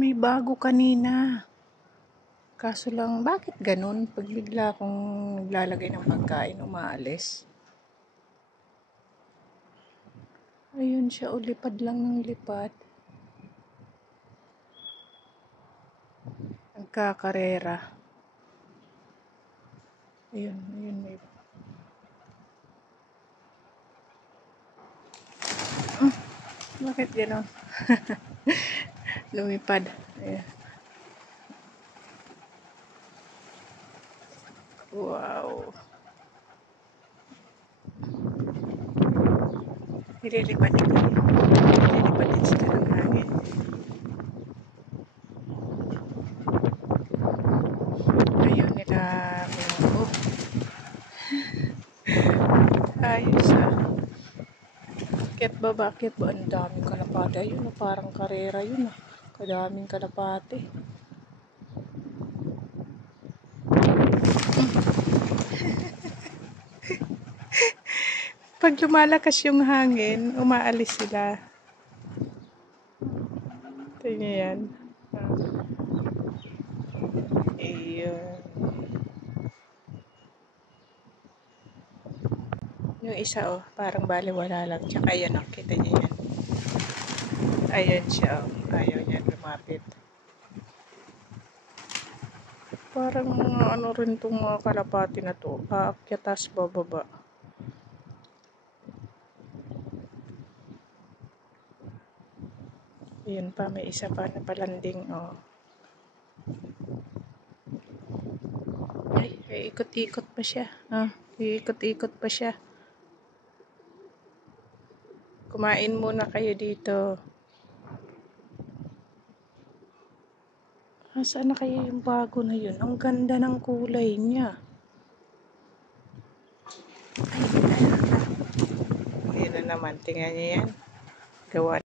May bago kanina. Kaso lang, bakit ganun? Pag bigla akong naglalagay ng pagkain, umaalis. Ayun siya, lipad lang ng lipad. Nagkakarera. Ayun, may... Bakit ganun? Lumipad. Ayan. Wow. Nililipad din sila ng hangin. Ayun nila. Oh. Ayos ah. Bakit ba? Ang daming kalapate. Ayun, parang karera yun ah. Kadaming kalapate. Pag lumalakas yung hangin, umaalis sila. Tingnan yan. Ayun. Yung isa parang baliwala lang. Tsaka yun kita niya yan. Ayan siya ayaw niya lumapit. Parang rin tong mga kalapati na to. Aakyat tas bababa. Ayun pa, may isa pa na palanding Ay, ikot-ikot pa siya. Ikot-ikot pa siya. Kumain muna kayo dito. Saan na kaya yung bago na yun? Ang ganda ng kulay niya. Ayun na naman. Tingnan niyo yan. Gawa